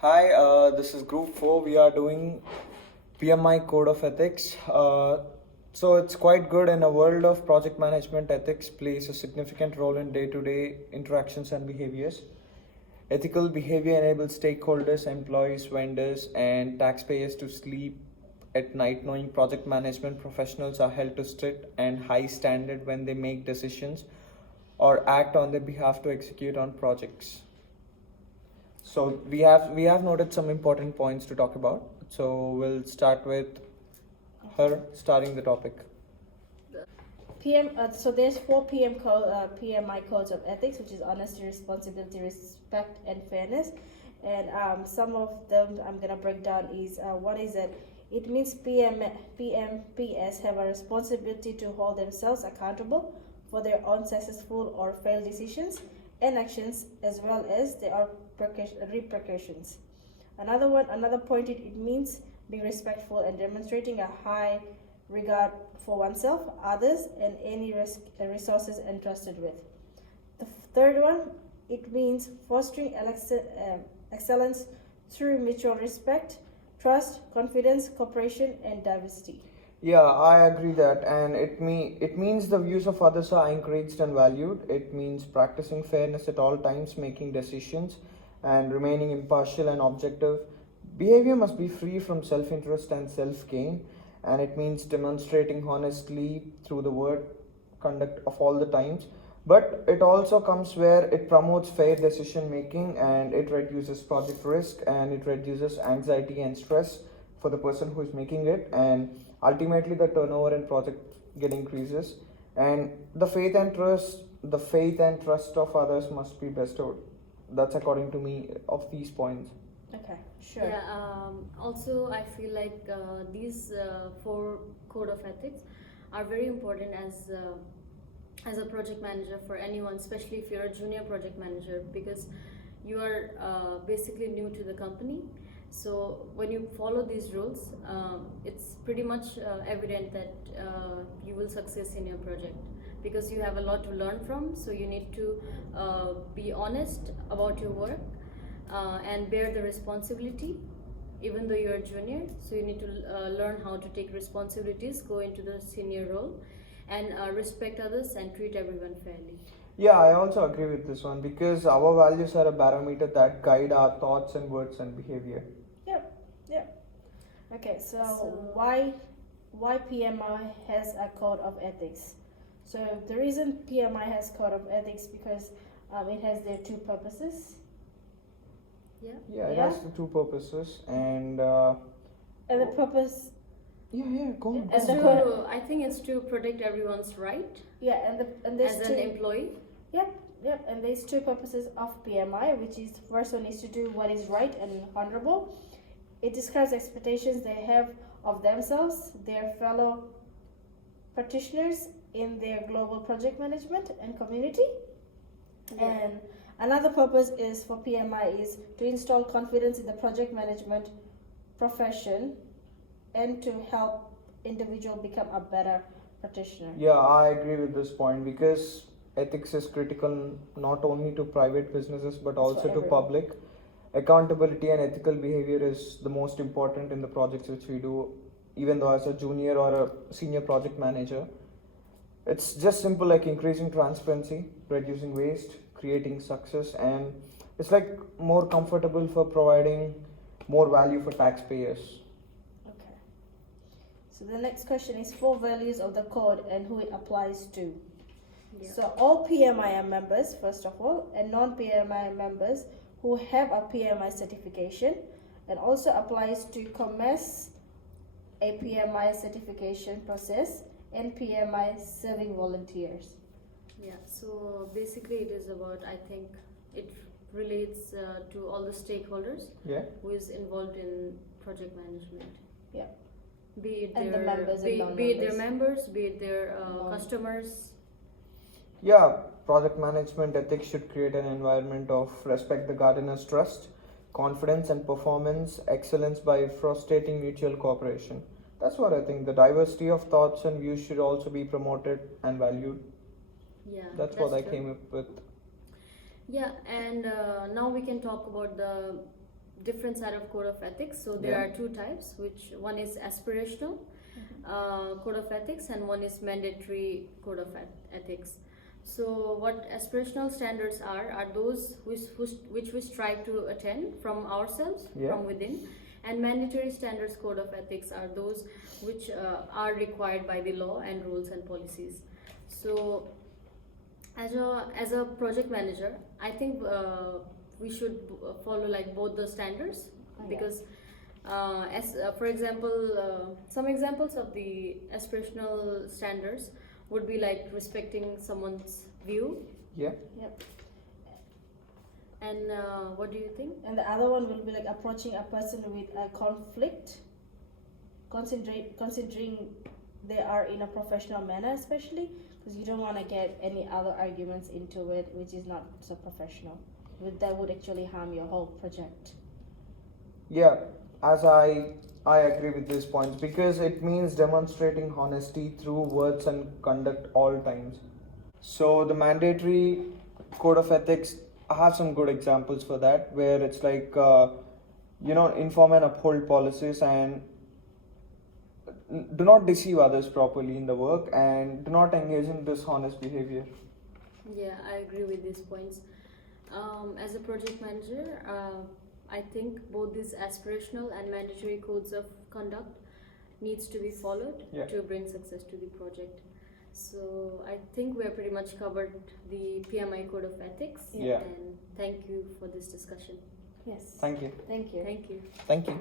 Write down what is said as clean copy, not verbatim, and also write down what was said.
Hi, this is Group 4. We are doing PMI Code of Ethics. So it's quite good in a world of project management. Ethics plays a significant role in day-to-day interactions and behaviors. Ethical behavior enables stakeholders, employees, vendors, and taxpayers to sleep at night knowing project management professionals are held to strict and high standard when they make decisions or act on their behalf to execute on projects. So we have noted some important points to talk about. So we'll start with her starting the topic. So there's four PMI codes of ethics, which is honesty, responsibility, respect, and fairness. And some of them I'm gonna break down is one is that it means PMPs have a responsibility to hold themselves accountable for their own successful or failed decisions and actions, as well as there are repercussions. Another point, it means being respectful and demonstrating a high regard for oneself, others, and any resources entrusted with. The third one, it means fostering excellence through mutual respect, trust, confidence, cooperation, and diversity. Yeah, I agree that, and it means the views of others are encouraged and valued. It means practicing fairness at all times, making decisions, and remaining impartial and objective. Behavior must be free from self-interest and self-gain, and it means demonstrating honestly through the word conduct of all the times. But it also comes where it promotes fair decision making and it reduces project risk and it reduces anxiety and stress for the person who is making it, and ultimately the turnover in project get increases, and the faith and trust of others must be bestowed. That's according to me of these points. Okay, sure. Yeah. Also, I feel like these four code of ethics are very important as a project manager for anyone, especially if you're a junior project manager, because you are basically new to the company. So when you follow these rules, it's pretty much evident that you will success in your project because you have a lot to learn from. So you need to be honest about your work and bear the responsibility even though you're a junior. So you need to learn how to take responsibilities, go into the senior role, and respect others and treat everyone fairly. Yeah, I also agree with this one because our values are a barometer that guide our thoughts and words and behavior. Yep. Okay, so why PMI has a code of ethics? So the reason PMI has code of ethics because it has their two purposes. Yeah. Yeah, it Yeah. has the two purposes, and And the purpose, yeah, go on. And It's the to, I think it's to protect everyone's right and there's as two. an employee. Yep, and there's two purposes of PMI, which is first one is to do what is right and honorable. It describes expectations they have of themselves, their fellow practitioners in their global project management and community. And another purpose is for PMI is to install confidence in the project management profession and to help individual become a better practitioner. Yeah, I agree with this point because ethics is critical not only to private businesses but for also to everyone. public. Accountability and ethical behavior is the most important in the projects which we do, even though as a junior or a senior project manager. It's just simple like increasing transparency, reducing waste, creating success, and it's like more comfortable for providing more value for taxpayers. Okay. So the next question is four values of the code and who it applies to. Yeah. So all PMI are members, first of all, and non-PMI members who have a PMI certification, and also applies to commence a PMI certification process and PMI serving volunteers. Yeah. So basically, it is about, I think it relates to all the stakeholders Yeah. who is involved in project management. Yeah. Be it And the their members and be it their non-members. members, be it their Non- customers. Yeah, project management ethics should create an environment of respect the gardener's trust, confidence and performance, excellence by fostering mutual cooperation. That's what I think. The diversity of thoughts and views should also be promoted and valued. Yeah. That's what I true. came up with. Yeah, and now we can talk about the different set of code of ethics. So there Yeah. are two types, which one is aspirational code of ethics and one is mandatory code of ethics. So what aspirational standards are those which we strive to attain from ourselves, Yeah. from within, and mandatory standards code of ethics are those which are required by the law and rules and policies. So as a project manager, I think we should follow like both the standards, because for example, some examples of the aspirational standards would be like respecting someone's view. Yeah. Yep. And what do you think? And the other one will be like approaching a person with a conflict, considering they are in a professional manner, especially because you don't want to get any other arguments into it, which is not so professional. That would actually harm your whole project. Yeah, as I agree with these points because it means demonstrating honesty through words and conduct all times. So the mandatory code of ethics, I have some good examples for that where it's like inform and uphold policies and do not deceive others properly in the work and do not engage in dishonest behavior. Yeah, I agree with these points. As a project manager, I think both these aspirational and mandatory codes of conduct needs to be followed to bring success to the project. So I think we have pretty much covered the PMI code of ethics. Yeah. And thank you for this discussion. Yes. Thank you. Thank you. Thank you. Thank you.